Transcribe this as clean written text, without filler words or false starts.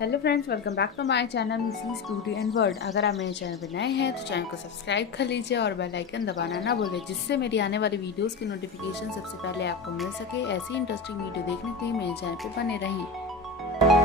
Hello friends, welcome back to my channel मिशीज beauty and world. अगर आप मेरे चैनल पर नए हैं तो चैनल को सब्सक्राइब कर लीजिए और बेल आइकन दबाना ना भूलें, जिससे मेरी आने वाली वीडियोस की नोटिफिकेशन सबसे पहले आपको मिल सके। ऐसी इंटरेस्टिंग वीडियो देखने के लिए मेरे चैनल पर बने रहें।